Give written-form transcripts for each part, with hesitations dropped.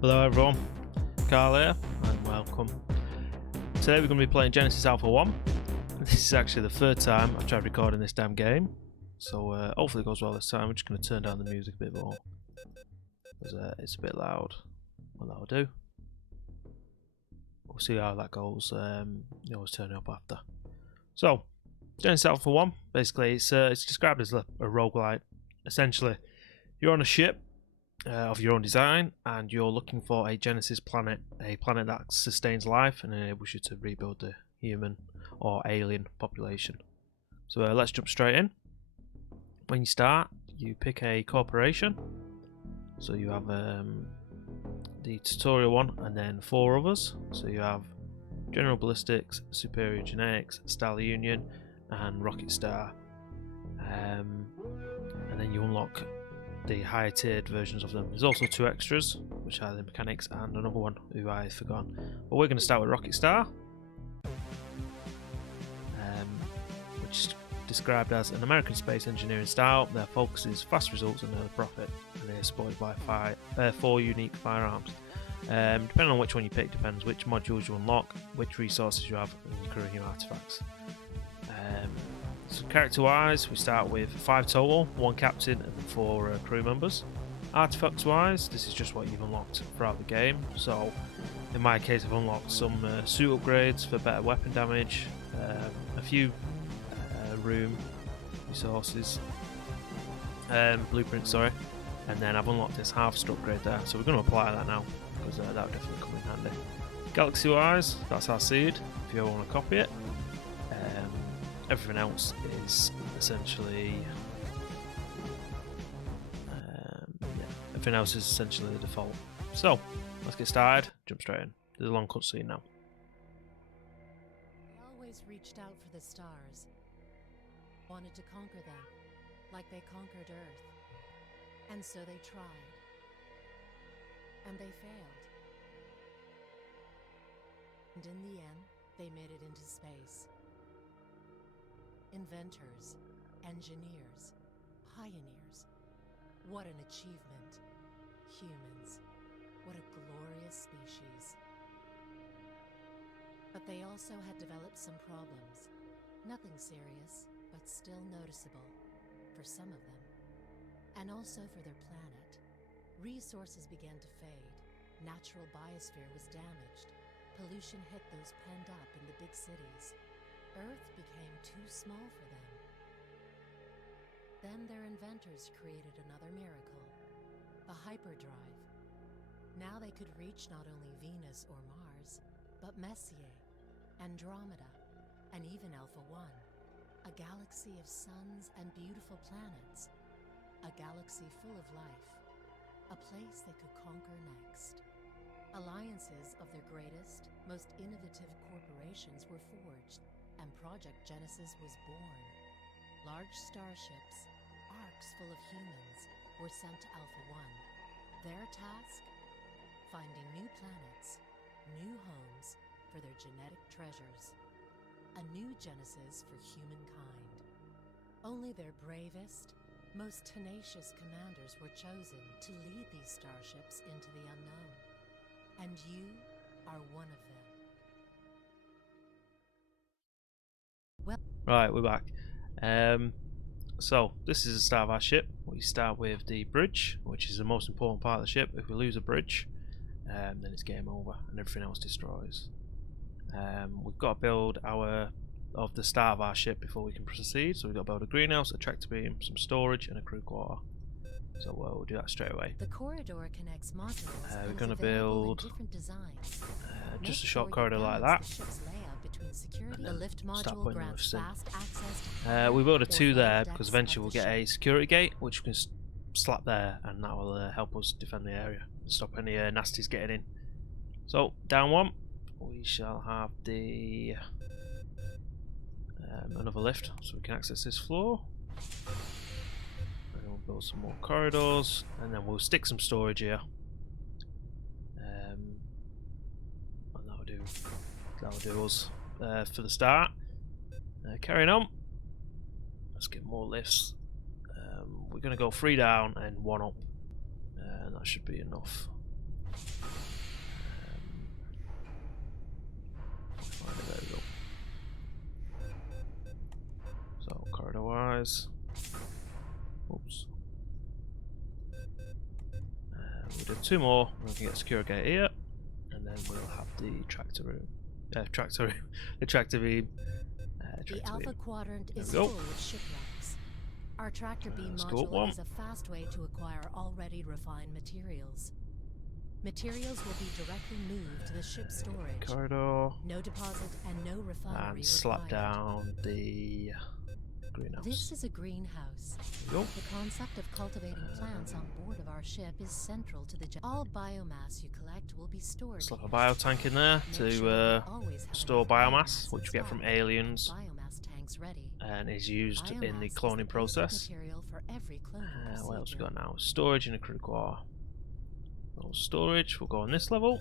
Hello everyone, Carl here and welcome. Today we're going to be playing Genesis Alpha 1. This is actually the third time I've tried recording this damn game, so hopefully it goes well this time. I'm just going to turn down the music a bit more because it's a bit loud. Well, that'll do. We'll see how that goes. You always turn it up after. So, Genesis Alpha 1, basically it's described as a roguelite. Essentially, you're on a ship of your own design, and you're looking for a Genesis planet, a planet that sustains life and enables you to rebuild the human or alien population. So let's jump straight in. When you start, you pick a corporation. So you have the tutorial one and then 4 others. So you have General Ballistics, Superior Genetics, Star Union and Rocket Star. And then you unlock the higher tiered versions of them. There's also 2 extras, which are the mechanics and another one who I've forgotten. But we're going to start with Rocket Star, which is described as an American space engineering style. Their focus is fast results and early profit, and they are supported by 4 unique firearms. Depending on which one you pick, depends which modules you unlock, which resources you have, and your current artifacts. So character wise, we start with 5 total, 1 captain and 4 crew members. Artifacts wise, this is just what you've unlocked throughout the game. So in my case, I've unlocked some suit upgrades for better weapon damage, a few room resources, blueprints, sorry, and then I've unlocked this harvester upgrade there. So we're going to apply that now because that would definitely come in handy. Galaxy wise, that's our seed if you ever want to copy it. Everything else is essentially the default. So let's get started. Jump straight in. There's a long cutscene now. They always reached out for the stars, wanted to conquer them, like they conquered Earth, and so they tried, and they failed. And in the end, they made it into space. Inventors, engineers, pioneers. What an achievement. Humans. What a glorious species. But they also had developed some problems. Nothing serious, but still noticeable for some of them. And also for their planet. Resources began to fade. Natural biosphere was damaged. Pollution hit those penned up in the big cities. Earth became too small for them. Then their inventors created another miracle, the hyperdrive. Now they could reach not only Venus or Mars, but Messier, Andromeda, and even Alpha 1, a galaxy of suns and beautiful planets, a galaxy full of life, a place they could conquer next. Alliances of their greatest, most innovative corporations were forged, and Project Genesis was born. Large starships, arcs full of humans, were sent to Alpha 1. Their task? Finding new planets, new homes for their genetic treasures. A new Genesis for humankind. Only their bravest, most tenacious commanders were chosen to lead these starships into the unknown. And you are one of them. Right, we're back. So this is the start of our ship. We start with the bridge, which is the most important part of the ship. If we lose a bridge, then it's game over and everything else destroys. We've got to build the start of our ship before we can proceed. So we've got to build a greenhouse, a tractor beam, some storage, and a crew quarter. So we'll do that straight away. The corridor connects modules. We're going to build just a short corridor like that. And then start putting the lifts in. We build a 2 there because eventually we'll get a security gate which we can slap there, and that will help us defend the area and stop any nasties getting in. So down 1 we shall have the another lift so we can access this floor. And we'll build some more corridors, and then we'll stick some storage here. And that'll do us for the start. Carrying on, let's get more lifts. We're going to go 3 down and 1 up, and that should be enough. There we go. So corridor wise. Oops. We'll do 2 more. We can get a secure gate here, and then we'll have the tractor room. The tractor beam. The Alpha Quadrant is go. full of shipwrecks. Our tractor beam Let's go up module one. is a fast way to acquire already refined materials. Materials will be directly moved to the ship's storage. Corridor. No deposit and no refinery And slap required. down the greenhouse. This is a greenhouse. There we go. The concept of cultivating plants on board of our ship is central to the all biomass you collect will be stored Slap a here. biotank in there Make to sure you always have store enough biomass, in which we get from stock. aliens, Biomass tanks ready. and is used in the Biomass is cloning basic process. material for every cloning What else we procedure. got now? Storage in a crew quarter. Well, storage, we'll go on this level.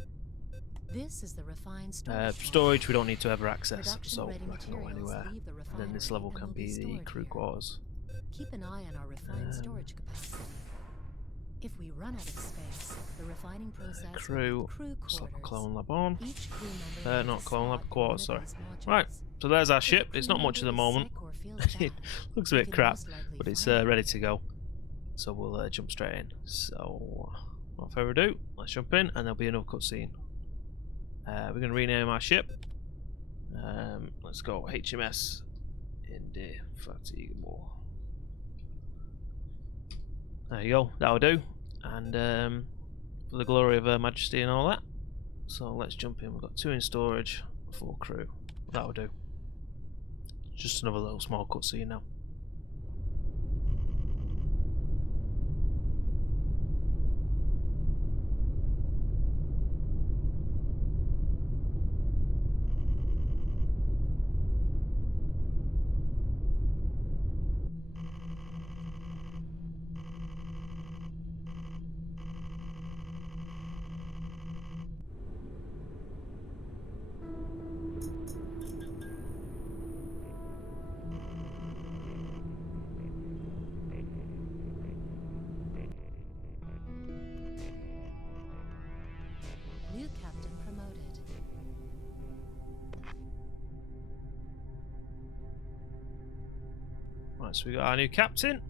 This is the refined storage. Storage we don't need to ever access, Production so ready I can go materials anywhere. leave the And then this refinery level and can will be the stored crew here. quarters. Keep an eye on our refined storage capacity. If we run out of space, the refining process will be Crew, crew slap a quarters. clone lab on. Each crew member needs Not a clone lab, slot in quarters, one of sorry. these Right, modules. so there's our If a ship. It's crew not much at member the is moment. sick or feels It bad, looks a we bit can crap, most likely but it's find ready to go. So we'll jump straight in. So, without further ado, let's jump in, and there'll be another cutscene. We're going to rename our ship. Let's go HMS Inde-Indefa-Indefatigable. There you go, that'll do. And for the glory of Her Majesty and all that. So let's jump in. We've got 2 in storage, 4 crew. That'll do. Just another little small cutscene now. New captain promoted. Right, so we got our new captain.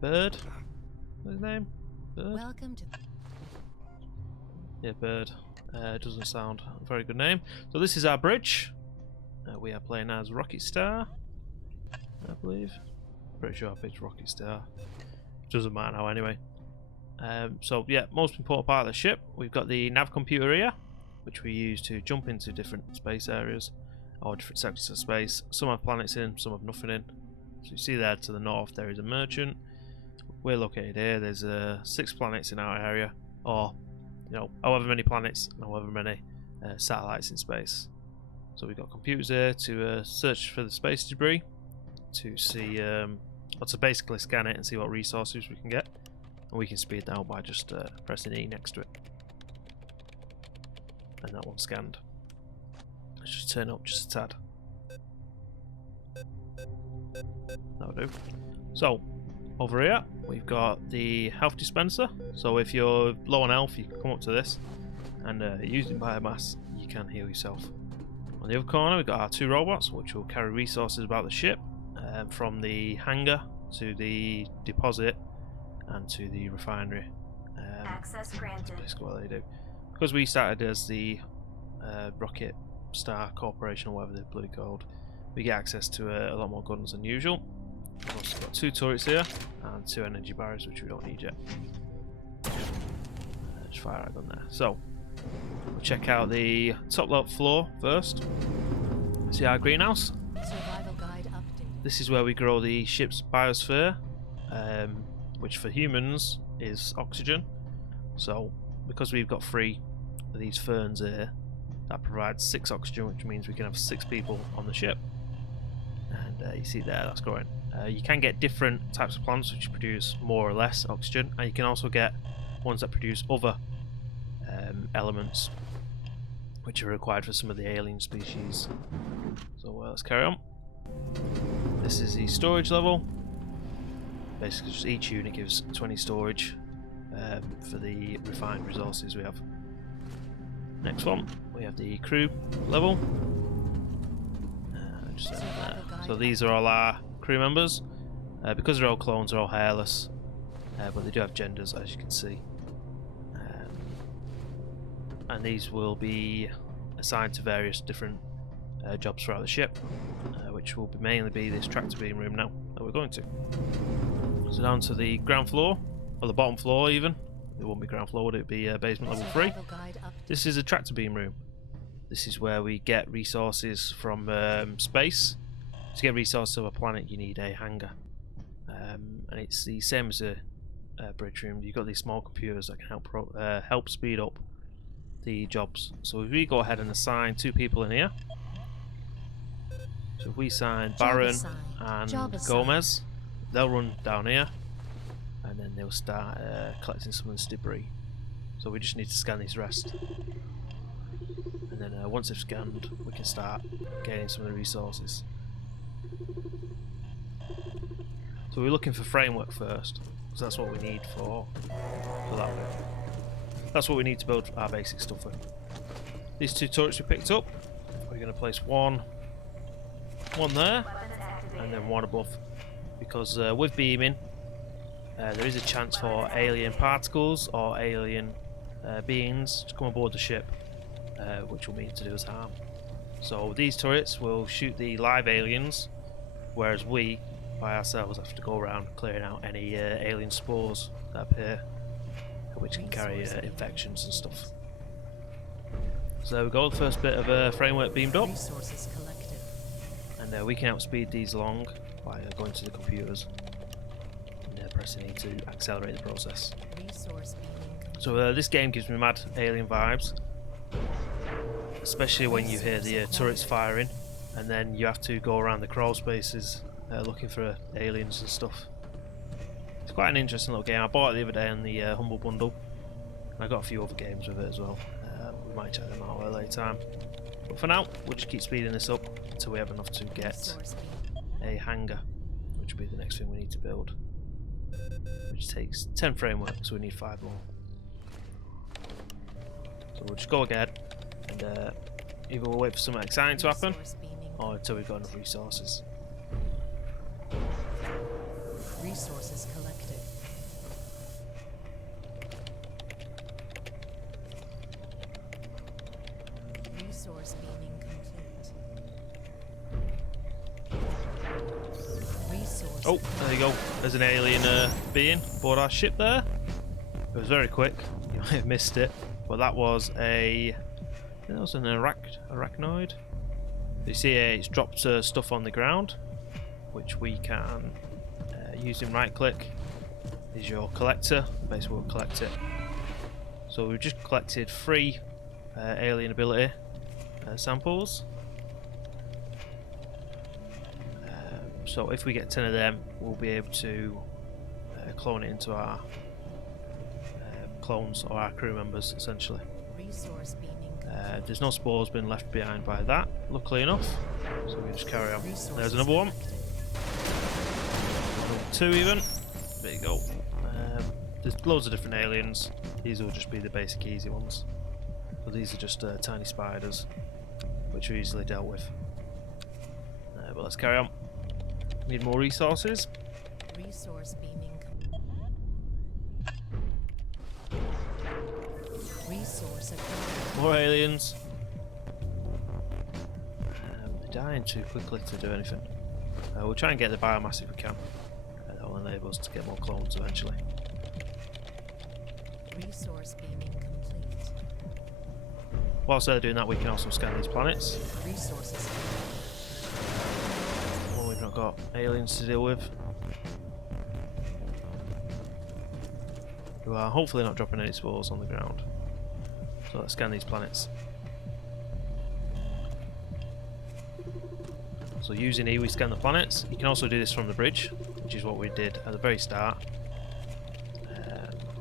Bird. What's his name? Bird? Welcome to Yeah, Bird. Doesn't sound a very good name. So this is our bridge. We are playing as Rocket Star, I believe. Pretty sure I picked Rocket Star. Doesn't matter now anyway. So yeah, most important part of the ship, we've got the nav computer here, which we use to jump into different space areas or different sectors of space. Some have planets in, some have nothing in. So you see there to the north there is a merchant. We're located here. There's 6 planets in our area, or however many planets and however many satellites in space. So we've got computers here to search for the space debris, to see, or to basically scan it and see what resources we can get. And we can speed that up by just pressing E next to it. And that one's scanned. Let's just turn up just a tad. That'll do. So, over here, we've got the health dispenser. So if you're low on health, you can come up to this. And using biomass, you can heal yourself. On the other corner, we've got our 2 robots, which will carry resources about the ship. From the hangar to the deposit and to the refinery. Access granted. Basically what they do. Because we started as the Rocket Star Corporation, or whatever they're bloody called, we get access to a lot more guns than usual. We've also got 2 turrets here and 2 energy barriers, which we don't need yet. Just fire our gun there. So we'll check out the top floor first. See our greenhouse. survival guide update. This is where we grow the ship's biosphere, which for humans is oxygen. So because we've got 3 of these ferns here, that provides 6 oxygen, which means we can have 6 people on the ship. And you see there, that's growing. You can get different types of plants which produce more or less oxygen, and you can also get ones that produce other elements which are required for some of the alien species. So let's carry on. This is the storage level. Basically just each unit gives 20 storage. for the refined resources we have. Next one, we have the crew level. Just there. So these are all our crew members. Because they're all clones, they're all hairless, but they do have genders, as you can see. And these will be assigned to various different jobs throughout the ship, which will mainly be this tractor beam room now that we're going to. So down to the ground floor, or the bottom floor even. It wouldn't be ground floor, would it be basement level 3? This is a tractor beam room. This is where we get resources from space. To get resources of a planet, you need a hangar. And it's the same as a bridge room. You've got these small computers that can help speed up the jobs. So if we go ahead and assign 2 people in here, so if we assign Baron and Gomez, they'll run down here, and then they'll start collecting some of this debris. So we just need to scan these rest, and then once they've scanned, we can start getting some of the resources. So we're looking for framework first, because that's what we need for that bit. That's what we need to build our basic stuff with. These 2 turrets we picked up, we're going to place one there, and then one above, because with beaming, there is a chance for alien particles or alien beings to come aboard the ship, which will mean to do us harm. So these turrets will shoot the live aliens, whereas we, by ourselves, have to go around clearing out any alien spores that appear, which can carry infections and stuff. So there we go, the first bit of framework beamed up, and we can outspeed these along by going to the computers and pressing E to accelerate the process. So this game gives me mad alien vibes, especially when you hear the turrets firing, and then you have to go around the crawl spaces looking for aliens and stuff. It's quite an interesting little game. I bought it the other day on the Humble Bundle. I got a few other games with it as well. We might check them out at a later time. But for now, we'll just keep speeding this up until we have enough to get a hangar, which will be the next thing we need to build. Which takes 10 framework, so we need 5 more. So we'll just go again, and either we'll wait for something exciting to happen, or until we've got enough resources. Resources collected. Resource beaming complete. Resource. Oh, there you go. There's an alien being aboard our ship there. It was very quick. You might have missed it, but that was an arachnoid. You see, it's dropped stuff on the ground, which we can. Using right click is your collector, basically we'll collect it. So we've just collected 3 alien ability samples. So if we get 10 of them, we'll be able to clone it into our clones or our crew members essentially. There's no spores been left behind by that, luckily enough, so we just carry on. There's another one. 2 even. There you go. There's loads of different aliens. These will just be the basic easy ones. So these are just tiny spiders, which are easily dealt with. But let's carry on. Need more resources. Resource beaming. Resource acquired. More aliens. They're dying too quickly to do anything. We'll try and get the biomass if we can. That will enable us to get more clones eventually. Resource beaming complete. Whilst they're doing that, we can also scan these planets. Resources. Well, we've not got aliens to deal with. Who are hopefully not dropping any spores on the ground. So let's scan these planets. So using E, we scan the planets. You can also do this from the bridge, which is what we did at the very start.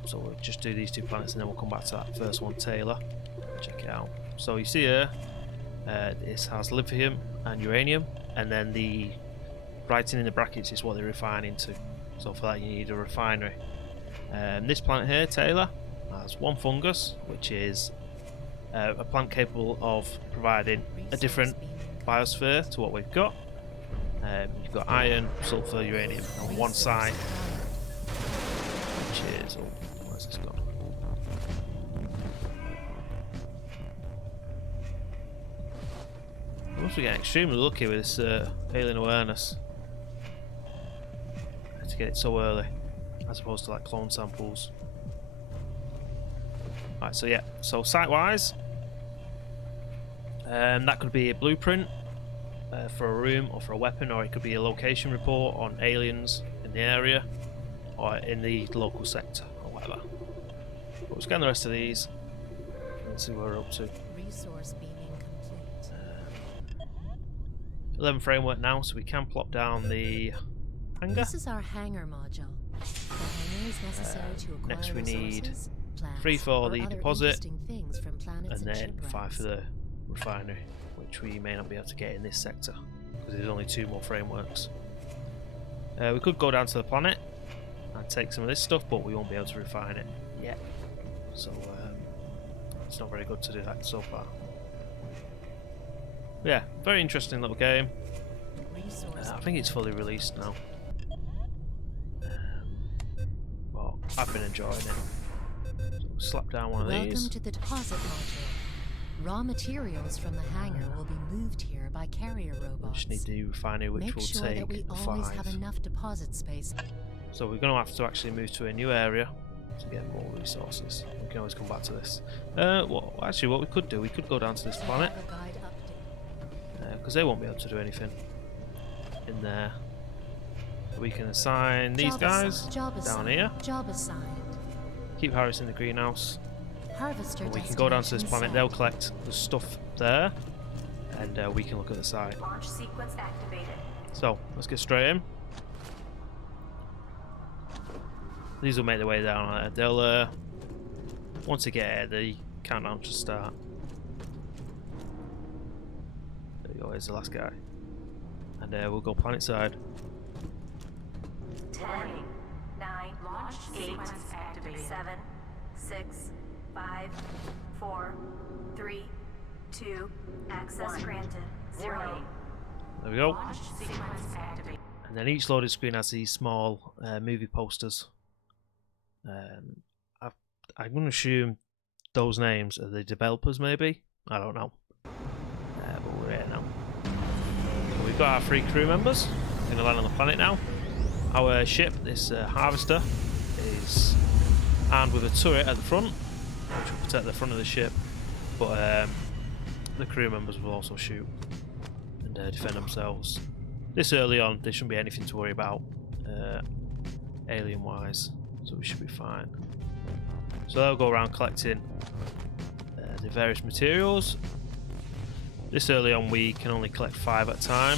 So we'll just do these 2 planets and then we'll come back to that first one, Taylor. Check it out. So you see here, this has lithium and uranium, and then the writing in the brackets is what they refine into. So for that you need a refinery. This planet here, Taylor, has one fungus, which is a plant capable of providing a different biosphere to what we've got. You've got iron, sulfur, uranium on one side, which is... oh, where's this gone? We must be getting extremely lucky with this alien awareness to get it so early, as opposed to like clone samples. Right, so yeah, so site-wise, that could be a blueprint for a room or for a weapon, or it could be a location report on aliens in the area or in the local sector or whatever. But we'll scan the rest of these and see what we're up to. Resource beaming complete. 11 framework now, so we can plop down the hangar. This is our hangar module. The hangar is necessary to acquire Next we need resources, plants, 3 for or the other deposit, interesting things from planets and then shipwrecks. 5 for the refinery, which we may not be able to get in this sector because there's only 2 more frameworks. We could go down to the planet and take some of this stuff, but we won't be able to refine it yet. So it's not very good to do that so far. Yeah, very interesting little game. I think it's fully released now. Well, I've been enjoying it. So we'll slap down one of Welcome these. to the deposit module. Raw materials from the hangar will be moved here by carrier We robots. just need the refinery, which Make will sure take that we always 5. have enough deposit space. So we're going to have to actually move to a new area to get more resources. We can always come back to this. Well, actually, what we could do, we could go down to this planet, Survival guide update. because they won't be able to do anything in there. We can assign these Job guys assigned. Job down assigned. here. Job assigned. Keep Harris in the greenhouse. Harvester And we can go down to this destination planet. They'll set. collect the stuff there, and we can look at the site. Launch sequence activated. So let's get straight in. These will make their way down. They'll once they get here, the countdown should start. There you go. Here's the last guy, and we'll go planet side. 10, 9, 8, 7, 6, 5, 4, 3, 2, access granted. 0. There we go. And then each loaded screen has these small movie posters. I'm going to assume those names are the developers, maybe? I don't know. But we're here now. So we've got our 3 crew members. We're going to land on the planet now. Our ship, this harvester, is armed with a turret at the front, which will protect the front of the ship. But the crew members will also shoot and defend themselves. This early on, there shouldn't be anything to worry about alien-wise, so we should be fine. So they'll go around collecting the various materials. This early on, we can only collect 5 at a time.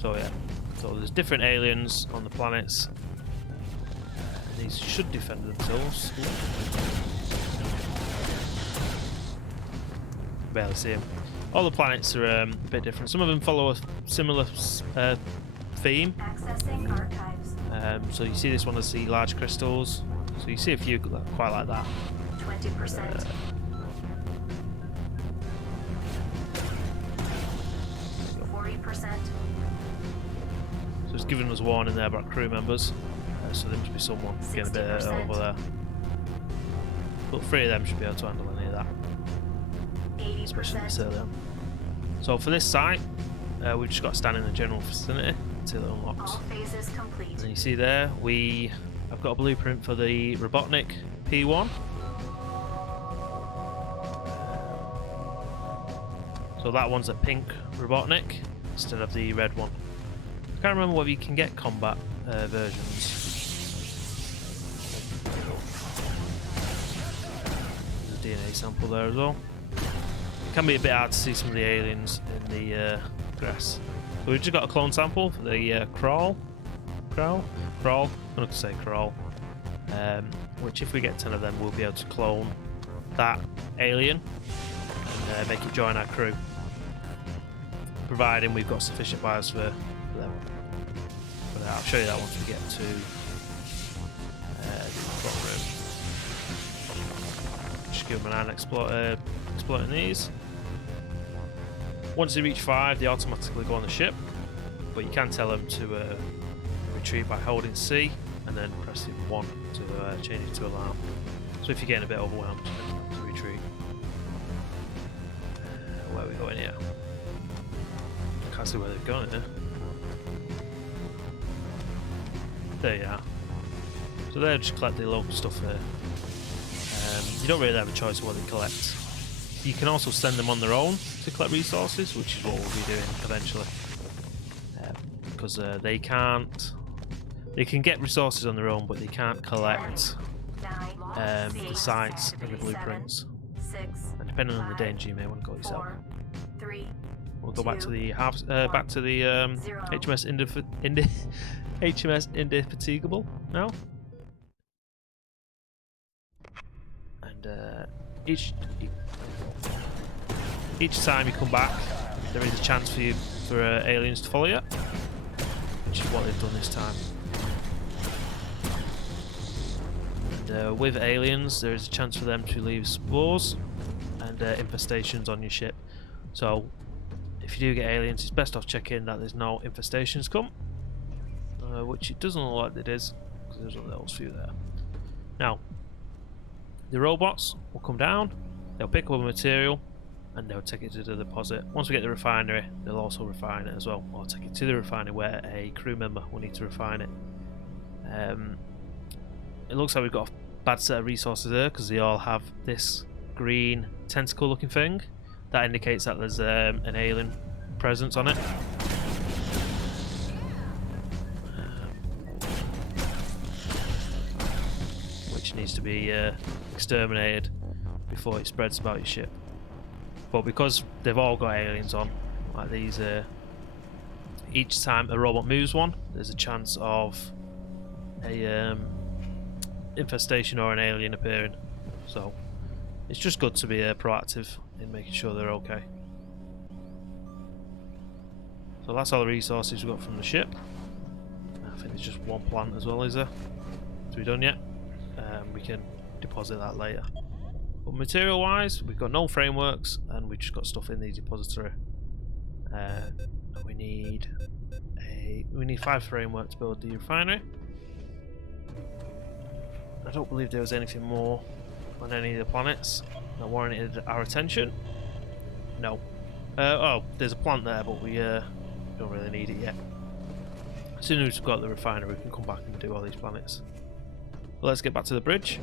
So yeah, so there's different aliens on the planets. These should defend themselves. Barely see them. All the planets are a bit different. Some of them follow a similar theme. Accessing archives. So you see this one as the large crystals. So you see a few quite like that. 20%. 40%. So it's giving us warning there about crew members. So there must be someone getting a bit 60%. over there. But 3 of them should be able to handle any of that, especially this 80%. early on. So for this site, we've just got to stand in the general vicinity until it unlocks. All phases complete. And you see there, I've got a blueprint for the Robotnik P1. So that one's a pink Robotnik instead of the red one. I can't remember whether you can get combat versions. There's a DNA sample there as well. It can be a bit hard to see some of the aliens in the grass. So we've just got a clone sample for the crawl. I'm not going to say crawl. Which if we get 10 of them, we'll be able to clone that alien. And make it join our crew, providing we've got sufficient buyers for them. But I'll show you that once we get to the front room. Just give them an eye exploiting these. Once they reach 5, they automatically go on the ship, but you can tell them to retreat by holding C and then pressing 1 to change it to alarm. So if you're getting a bit overwhelmed, to retreat. Where are we going here? Can't see where they're going here. There you are. So they're just collecting local stuff here. You don't really have a choice of what they collect. You can also send them on their own to collect resources, which is what we'll be doing eventually. Because they can't... They can get resources on their own, but they can't collect the sites and the blueprints. And depending on the danger, you may want to go yourself. We'll go back to the HMS Inde-Indefatigable now. And each time you come back, there is a chance for aliens to follow you, which is what they've done this time. And with aliens, there is a chance for them to leave spores and infestations on your ship. So if you do get aliens, it's best off checking that there's no infestations come, which it doesn't look like it is, because there's only those few there. Now, the robots will come down, they'll pick up a material, and they'll take it to the deposit. Once we get the refinery, they'll also refine it as well, or take it to the refinery where a crew member will need to refine it. It looks like we've got a bad set of resources there, because they all have this green tentacle looking thing. That indicates that there's an alien presence on it. Which needs to be exterminated before it spreads about your ship. But because they've all got aliens on, like these, each time a robot moves one, there's a chance of a infestation or an alien appearing. So it's just good to be proactive in making sure they're okay. So that's all the resources we've got from the ship. I think there's just one plant as well, is there? To be done yet? We can deposit that later. But material wise, we've got no frameworks and we've just got stuff in the depository. And we need 5 frameworks to build the refinery. I don't believe there was anything more on any of the planets that warranted our attention. No. Oh, there's a plant there, but we don't really need it yet. As soon as we've got the refinery, we can come back and do all these planets. But let's get back to the bridge.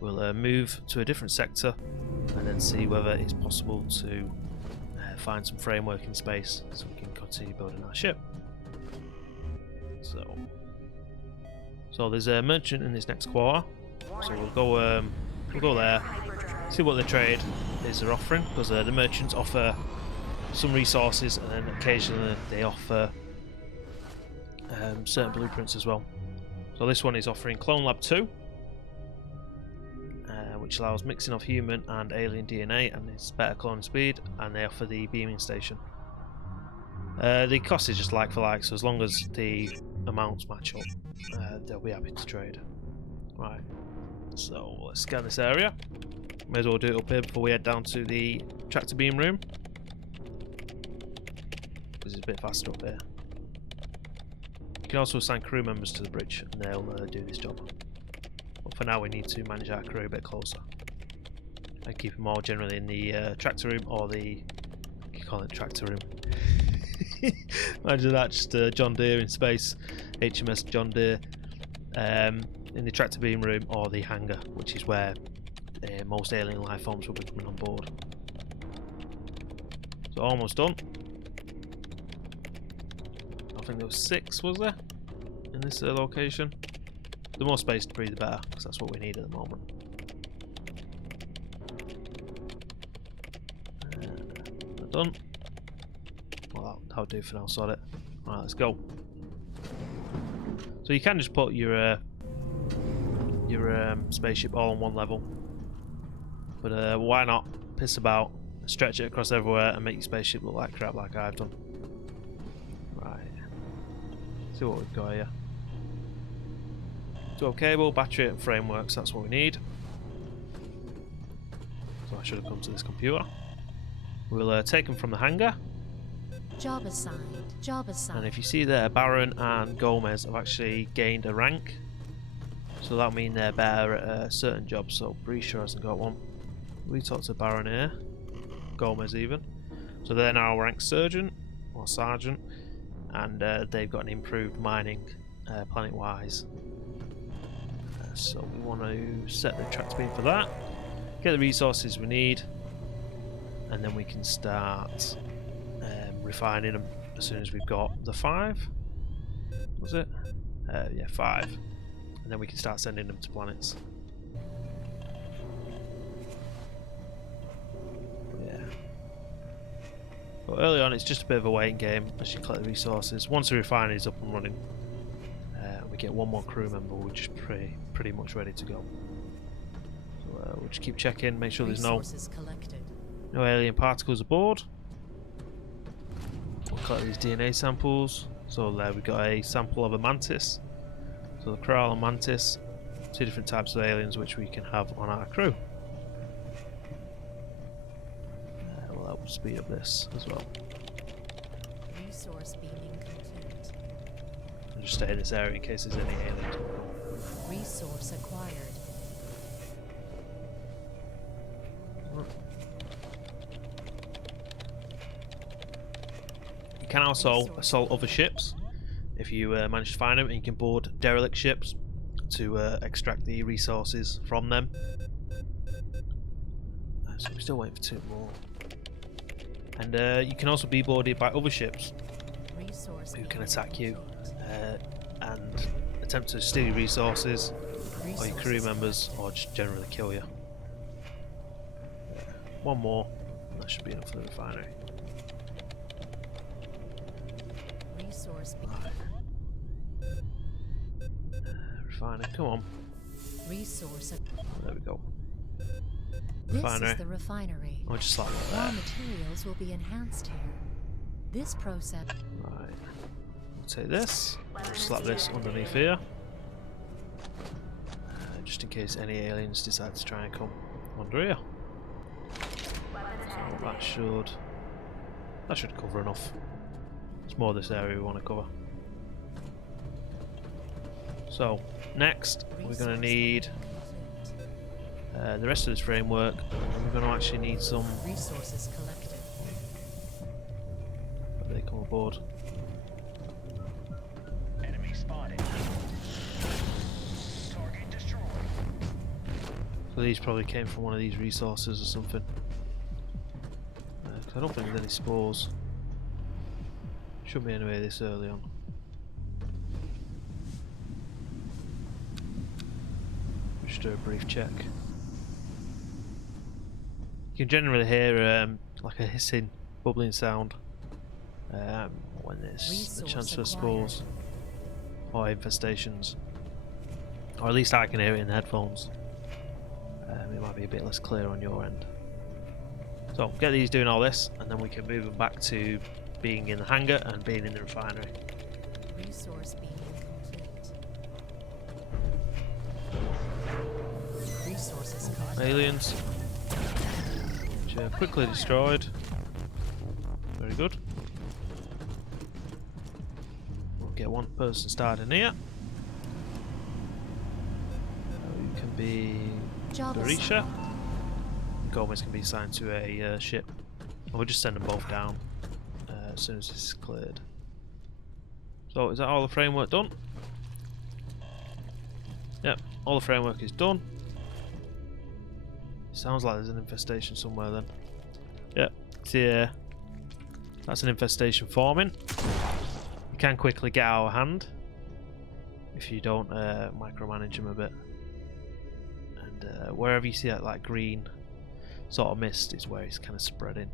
We'll move to a different sector and then see whether it's possible to find some framework in space so we can continue building our ship. So there's a merchant in this next quarter, so we'll go there, see what the trade is they're offering, because the merchants offer some resources and then occasionally they offer certain blueprints as well. So this one is offering Clone Lab 2, which allows mixing of human and alien DNA and it's better cloning speed, and they offer the beaming station. The cost is just like for like, so as long as the amounts match up, they'll be happy to trade. Right, so let's scan this area. May as well do it up here before we head down to the tractor beam room, because it's a bit faster up here. You can also assign crew members to the bridge and they'll do this job. But for now we need to manage our crew a bit closer and keep them all generally in the tractor room, or the... you call it tractor room. Imagine that, just John Deere in space, HMS John Deere, in the tractor beam room or the hangar, which is where most alien life forms will be coming on board. So almost done. I think there was 6, was there, in this location? The more space to breathe, the better, because that's what we need at the moment. Done. Well, that'll do for now, sod it. Right, let's go. So you can just put your spaceship all on one level, but why not piss about stretch it across everywhere and make your spaceship look like crap like I've done. Right. See what we've got here. 12 cable, battery and frameworks, that's what we need. So I should have come to this computer. We'll take them from the hangar. Job assigned. Job assigned. And if you see there, Baron and Gomez have actually gained a rank. So that'll mean they're better at certain jobs. So Bree sure hasn't got one. We talked to Baron here. Gomez even. So they're now ranked Sergeant or Sergeant. And they've got an improved mining planet-wise. So we want to set the track speed for that. Get the resources we need. And then we can start refining them as soon as we've got the 5. Was it? Yeah, 5. And then we can start sending them to planets. Yeah. But early on, it's just a bit of a waiting game as you collect the resources. Once the refinery is up and running, we get one more crew member. We're just pretty much ready to go. So we'll just keep checking, make sure there's no alien particles aboard. We'll collect these DNA samples. So there we got a sample of a mantis. So the Carl and mantis, 2 different types of aliens which we can have on our crew. Will help speed up this as well. Resource beaming complete. I'll just stay in this area in case there's any aliens. Resource acquired. You can also assault other ships if you manage to find them, and you can board derelict ships to extract the resources from them. So we're still waiting for 2 more. And you can also be boarded by other ships who can attack you and attempt to steal your resources or your crew members, or just generally kill you. One more, and that should be enough for the refinery. Refinery, come on. There we go. Refinery. This is the refinery. I'll just slap it Raw there. materials will be enhanced here. This process. Right. We'll take this. Just slap this underneath here. Just in case any aliens decide to try and come under here. So that should cover enough. It's more this area we want to cover. So next we're going to need the rest of this framework, and we're going to actually need some Resources collected. They come aboard. Enemy spotted. Target destroyed. So these probably came from one of these resources or something. 'Cause I don't think there's any spores. Shouldn't be anyway this early on. Just do a brief check. You can generally hear like a hissing, bubbling sound when there's a chance for spores or infestations. Or at least I can hear it in the headphones. It might be a bit less clear on your end. So get these doing all this, and then we can move them back to being in the hangar and being in the refinery. Resource beaming complete. Resources collected. Aliens, which are quickly destroyed. Very good. We'll get one person started in here. Who can be Job Barisha. assigned. Gomez can be assigned to a ship. And we'll just send them both down as soon as this is cleared. So is that all the framework done? Yep, all the framework is done. Sounds like there's an infestation somewhere then. Yep, see, that's an infestation forming. You can quickly get out of hand if you don't micromanage them a bit. And wherever you see that like green sort of mist is where it's kind of spreading.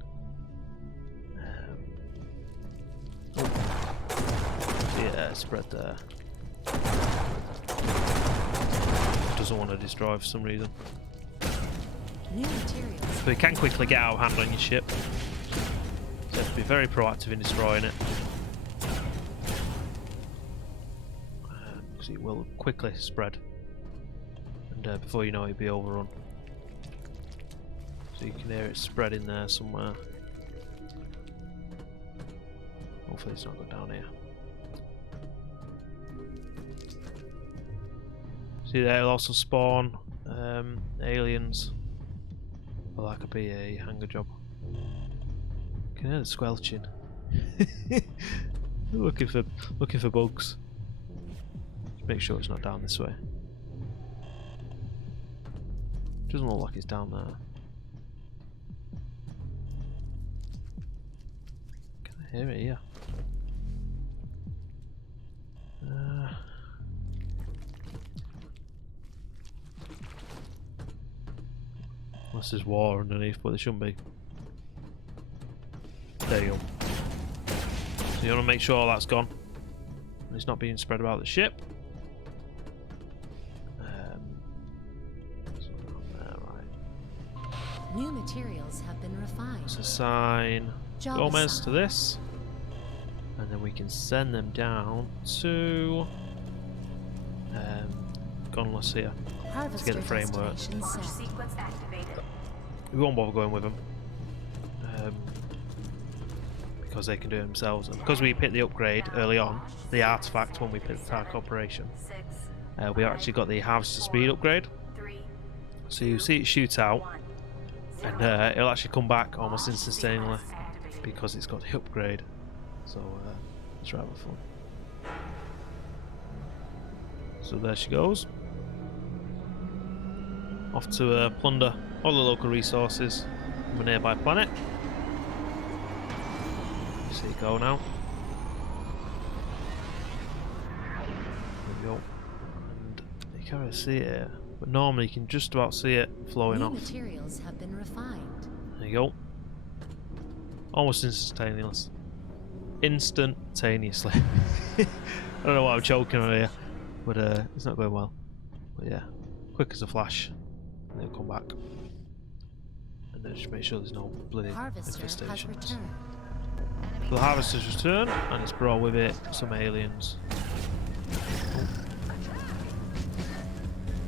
Yeah, spread there. Doesn't want to destroy for some reason. New materials So it can quickly get out of hand on your ship. So you have to be very proactive in destroying it. Because it will quickly spread. And before you know it, it'll be overrun. So you can hear it spreading there somewhere. Hopefully it's not going down here. See there, it'll also spawn aliens. Well, that could be a hangar job. You can hear the squelching. looking for bugs. Just make sure it's not down this way. Doesn't look like it's down there. Can I hear it here? Unless there's water underneath, but there shouldn't be. There you go. So you want to make sure all that's gone. And it's not being spread about the ship. So there, right. New materials have been refined. Let's assign Job Gomez to assigned. this. And then we can send them down to Gonless here. Harvester the framework. destination Launch set. sequence activated. We won't bother going with them. Because they can do it themselves. And because we picked the upgrade early on, the artifact when we picked the Tark Operation, 6, we actually got the harvester speed upgrade. 3, So you see it shoot out, 1. and it'll actually come back almost instantaneously Activated. because it's got the upgrade. So it's rather fun. So there she goes. Off to plunder all the local resources from a nearby planet. See it go now. There we go. And you can't really see it here, but normally you can just about see it flowing New off. materials have been refined. There you go. Almost instantaneous. Instantaneously. I don't know why I'm choking on here, but it's not going well. But yeah, quick as a flash, and they'll come back. And then just make sure there's no bloody Harvester has infestations. returned. So the harvester's returned, and it's brought with it some aliens.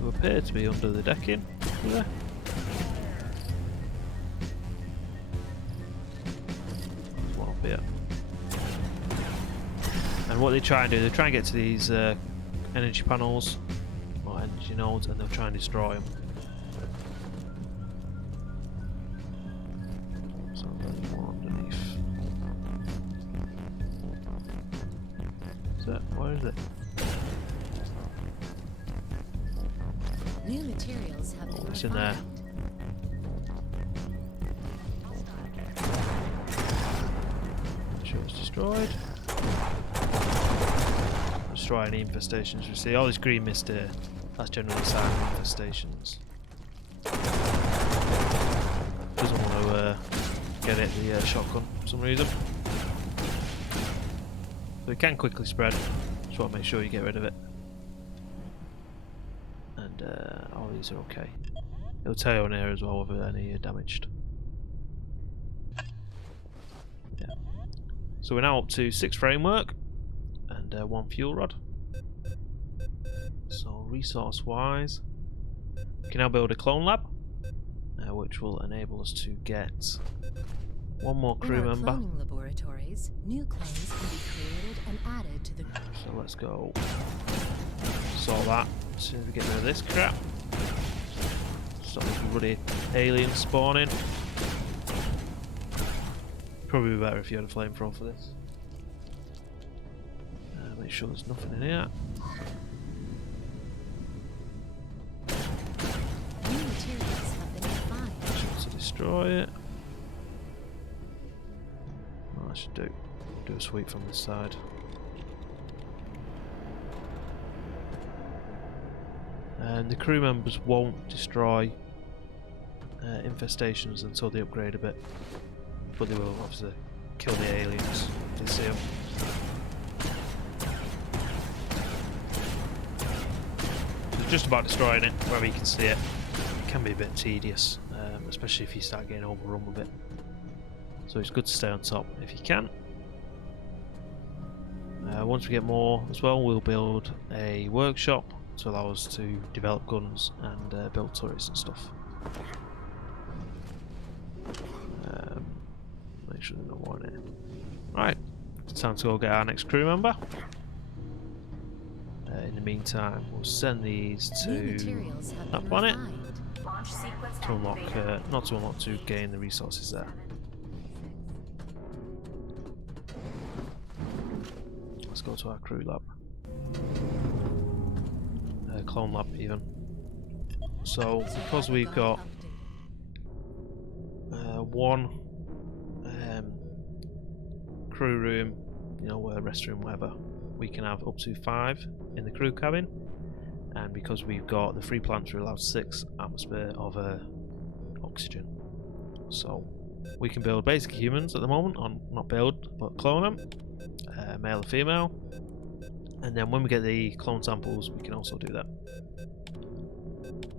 Who appear to be under the decking. There. There's one up here. And what they try and do, they try and get to these energy panels or energy nodes, and they'll try and destroy them. So there's one underneath. Is that? Where is it? New materials have been It's in there. refined. Sure it's destroyed. Destroy any infestations we see. All this green mist here, that's generally a sign of infestations. Doesn't want to get it the shotgun for some reason. So it can quickly spread. Just want to make sure you get rid of it. And all these are okay. It'll tell you on here as well whether any are damaged. Yeah. So we're now up to 6 framework and 1 fuel rod. So resource wise, we can now build a clone lab, which will enable us to get 1 more crew In our member. cloning laboratories, new clones can be created and added to the. So let's go sort that as soon as we get rid of this crap. Stop this bloody alien spawning. Probably be better if you had a flamethrower for this. Make sure there's nothing in here. New materials have been refined. Make sure to destroy it. Well, I should do a sweep from this side. And the crew members won't destroy infestations until they upgrade a bit, but they will obviously kill the aliens if they see them. So just about destroying it wherever you can see it. It can be a bit tedious, especially if you start getting overrun with it. So it's good to stay on top if you can. Once we get more as well, we'll build a workshop to allow us to develop guns and build turrets and stuff. Make sure there's no more in it. Right, it's time to go get our next crew member. In the meantime, we'll send these to that planet Launch sequence to unlock, activated. not to unlock, to gain the resources there. Let's go to our crew lab. Clone lab even. So because we've got one crew room, you know, restroom, whatever, we can have up to 5 in the crew cabin, and because we've got the free plants, we're allowed 6 atmosphere of oxygen. So we can build basic humans at the moment, on not build but clone them, male and female, and then when we get the clone samples we can also do that.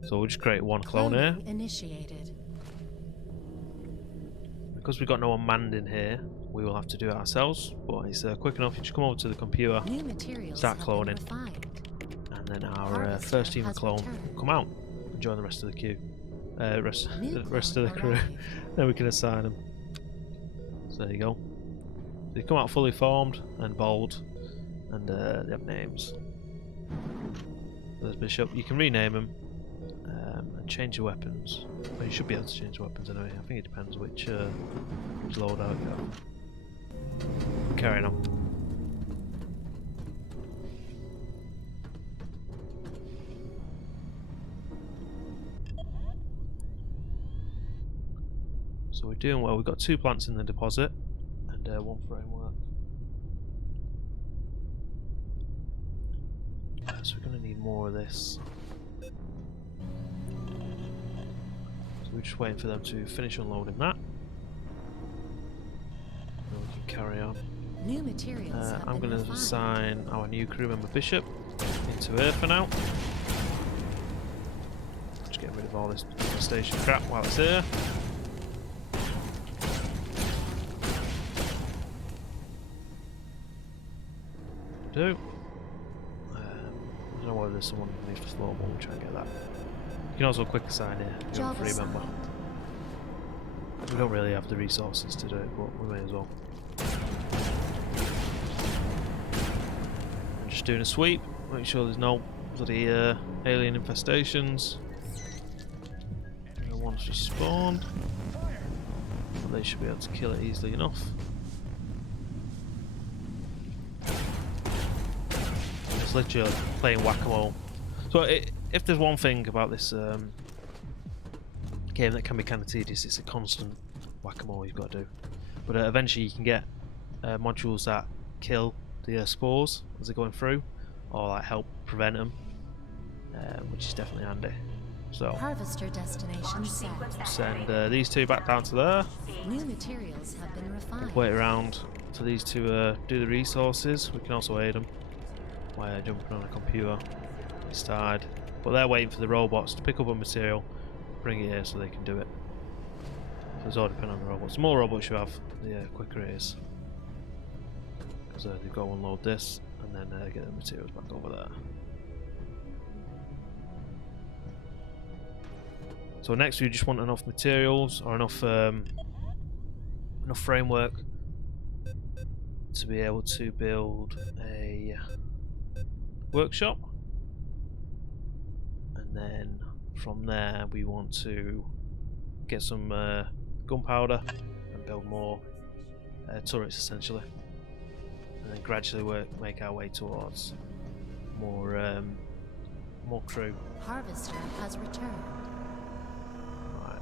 So we'll just create one clone here. Initiated. Because we've got no one manned in here, we will have to do it ourselves, but it's quick enough. You just come over to the computer, New materials start have been cloning, refined. and then our Harvester first team of has clone returned. will come out and join the rest of the queue. Rest New of the clone crew. arrived. Then we can assign them. So there you go. They come out fully formed and bold, and they have names. There's Bishop. You can rename them and change your weapons. Well, you should be able to change the weapons anyway. I think it depends which loadout you have. Carrying on. So we're doing well. We've got 2 plants in the deposit and 1 framework. So we're going to need more of this. So we're just waiting for them to finish unloading that. Then we can carry on. New materials have I'm been going to refined. assign our new crew member Bishop into here for now. Just getting rid of all this infestation crap while it's here. Do. I don't know whether there's someone underneath the floor, but we'll try and get that. You can also quick assign here if you're a Job free member. assigned. We don't really have the resources to do it, but we may as well. I'm just doing a sweep, make sure there's no bloody alien infestations. No one's just spawned. But they should be able to kill it easily enough. It's literally playing whack-a-mole. So if there's one thing about this game that can be kind of tedious, it's a constant whack-a-mole you've got to do. But eventually you can get modules that kill the spores as they're going through, or like help prevent them, which is definitely handy. So Harvester destination Launch set. sequence send activated. these 2 back down to there. New materials have been refined. Wait around for these to do the resources. We can also aid them by jumping on a computer inside. But they're waiting for the robots to pick up a material, bring it here so they can do it. So it's all dependent on the robots. The more robots you have, the quicker it is. Because they've got to unload this and then get the materials back over there. So next we just want enough materials or enough framework to be able to build a workshop, and then from there we want to get some gunpowder and build more turrets essentially, and then gradually make our way towards more crew. Harvester has returned. Right.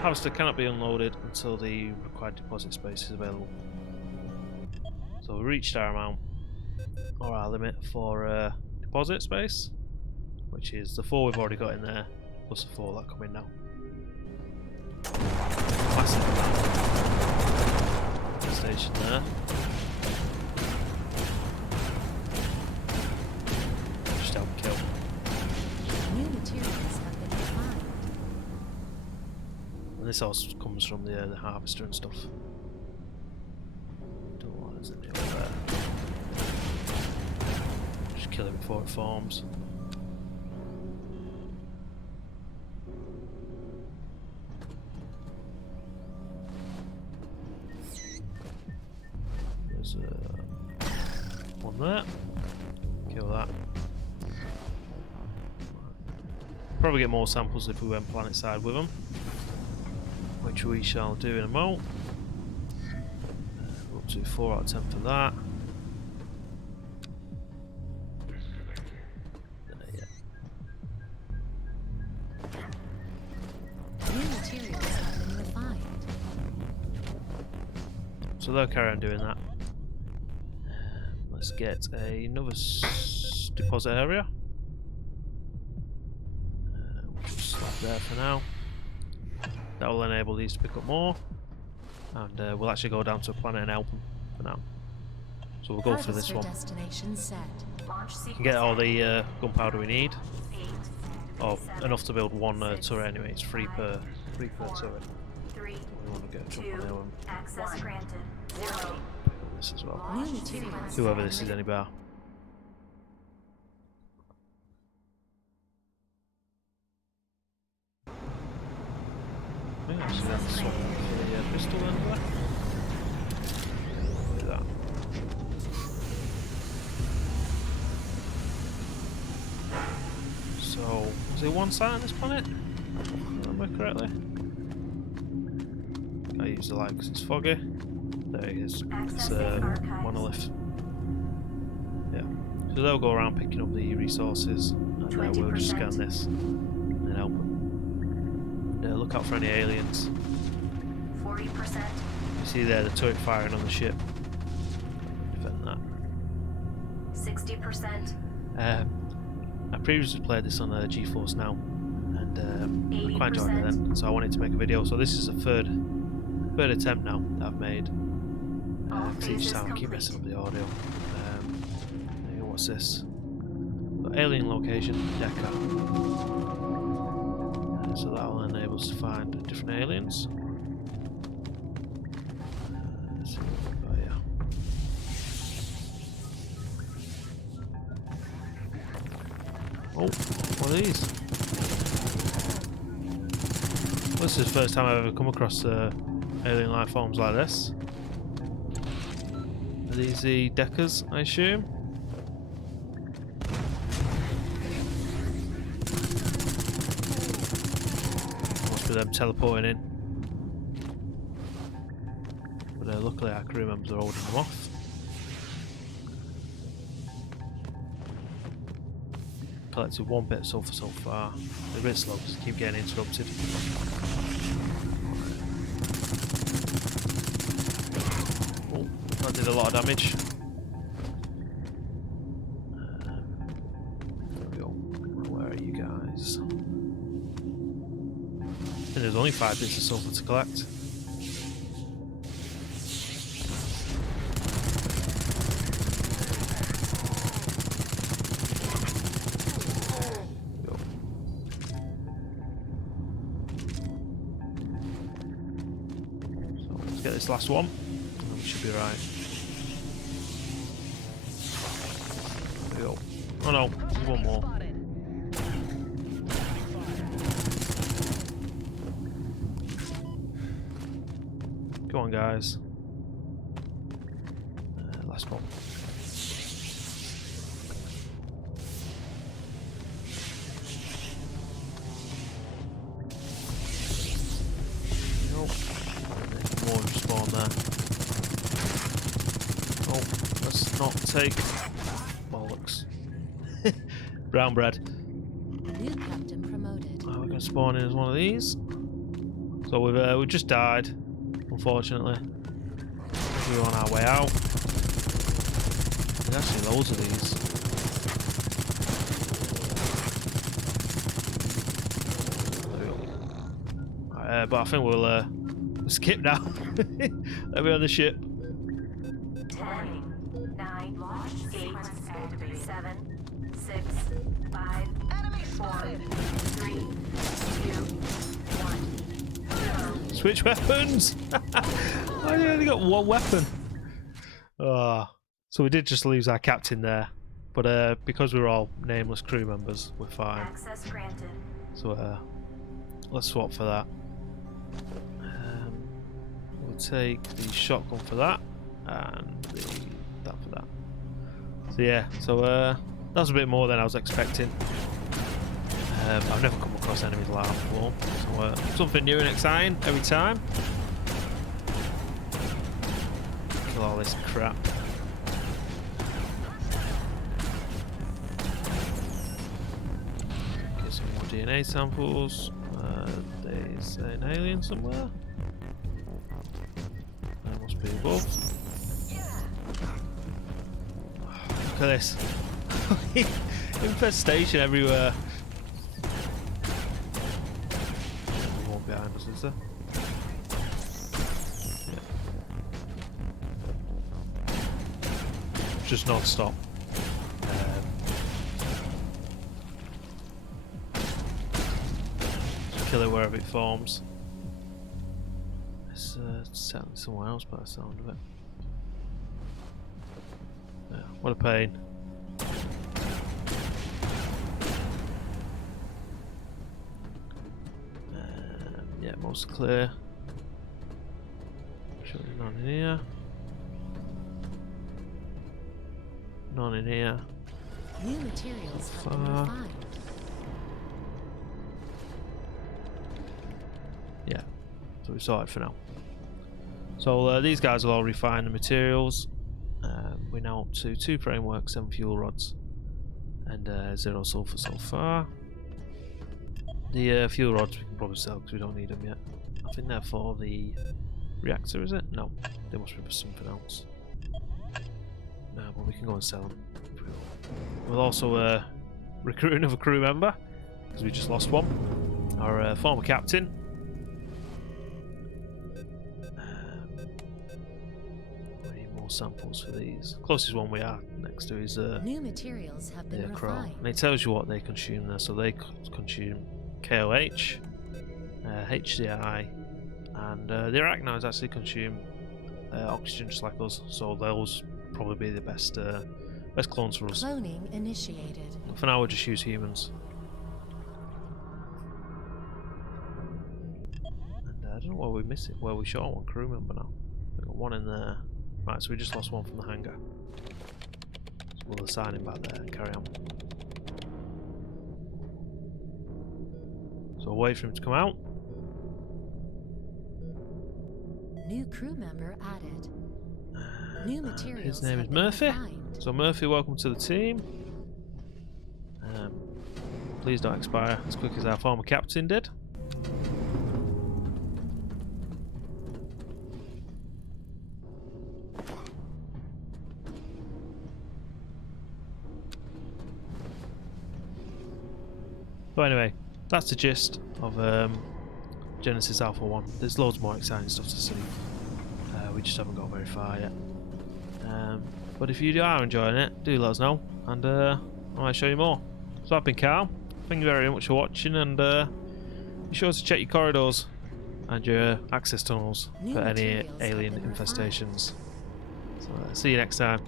Harvester cannot be unloaded until the required deposit space is available. So we reached our amount, or our limit for deposit space, which is the 4 we've already got in there, plus the 4 that come in now. Massive station there. Just help kill. New materials have been refined. this also comes from the harvester and stuff. Don't know what is in here over there. Just kill it before it forms. There's one there. Kill that. Probably get more samples if we went planet side with them, which we shall do in a moment. We're up to 4 out of 10 for that. New materials have been refined. So they'll carry on doing that. Let's get another deposit area. We'll just slap there for now. That will enable these to pick up more, and we'll actually go down to a planet and help them for now. So we'll go for this one. Destination set. We can get all the gunpowder we need, or enough to build one turret anyway. It's free per turret. 3, We want to get a jump on 2, there one. access granted. 0. This as well. New materials. Whoever this is, any bar. I think I actually have to swap for the pistol then. Do that. So, is there one site on this planet? If I remember correctly. I use the light because it's foggy. There he is. It's monolith. Yeah. So they'll go around picking up the resources, and we'll just scan this and help them. And look out for any aliens. 40%. You see there the turret firing on the ship. Defend that. 60%. I previously played this on GeForce Now, and I quite enjoyed it then, so I wanted to make a video. So this is the third attempt now that I've made. Each time I keep messing up the audio. What's this? Got alien location, Decker. So that will enable us to find different aliens. Let's see what we've got here. Oh, what are these? Well, this is the first time I've ever come across alien life forms like this. Are these the Deckers, I assume? Must be them teleporting in. But luckily our crew members are holding them off. Collected one bit of sulfur so far. They're a bit slow because they keep getting interrupted. Oh, that did a lot of damage. There we go. Where are you guys? And there's only 5 bits of sulfur to collect. Get this last one, and we should be right. There we go. Oh no, there's one more. Come on, guys. Last one. Nope. More spawn there. Oh, let's not take bollocks. Brown bread. New captain promoted. We're gonna spawn in as one of these. So we've just died, unfortunately. We were on our way out. There's actually loads of these. But I think we'll skip now. Let me on the ship. 10, 9, 8, 7, 6, 5, 4, 3, 2, 1, 0. Switch weapons! I only got one weapon. Oh. So we did just lose our captain there. But because we're all nameless crew members, we're fine. Access granted. So let's swap for that. We'll take the shotgun for that, and that for that. So yeah, so that was a bit more than I was expecting. I've never come across enemies like that before, so something new and exciting every time. Kill all this crap. Get some more DNA samples. There's an alien somewhere. There must be above. Look at this. Infestation everywhere. There's one behind us, is there? Yeah. Just non-stop. Kill it wherever it forms. It's settling somewhere else by the sound of it. Yeah, what a pain. Yeah, most clear. Surely none in here. None in here. New materials have been refined. Yeah, so we've sorted for now. So these guys will all refine the materials. We're now up to 2 frameworks, 7 fuel rods, and 0 sulfur so far. The fuel rods we can probably sell because we don't need them yet. I think they're for the reactor, is it? No, they must be for something else. No, but we can go and sell them. We'll also recruit another crew member because we just lost one. Our former captain. Samples for these. Closest one we are next to is new materials have been refined. And it tells you what they consume there. So they consume KOH, HCI, and the arachnids actually consume oxygen just like us. So those probably be the best clones for us. Cloning initiated. But for now, we'll just use humans. And I don't know where we miss it. Where we short one crew member now. We got one in there. Right, so we just lost one from the hangar. So we'll assign him back there and carry on. So wait for him to come out. New crew member added. New materials. His name have is been Murphy. refined. So Murphy, welcome to the team. Please don't expire as quick as our former captain did. But anyway, that's the gist of Genesis Alpha 1. There's loads more exciting stuff to see. We just haven't got very far yet. But if you are enjoying it, do let us know, and I might show you more. So I've been Carl. Thank you very much for watching, and be sure to check your corridors and your access tunnels for any alien infestations. So see you next time.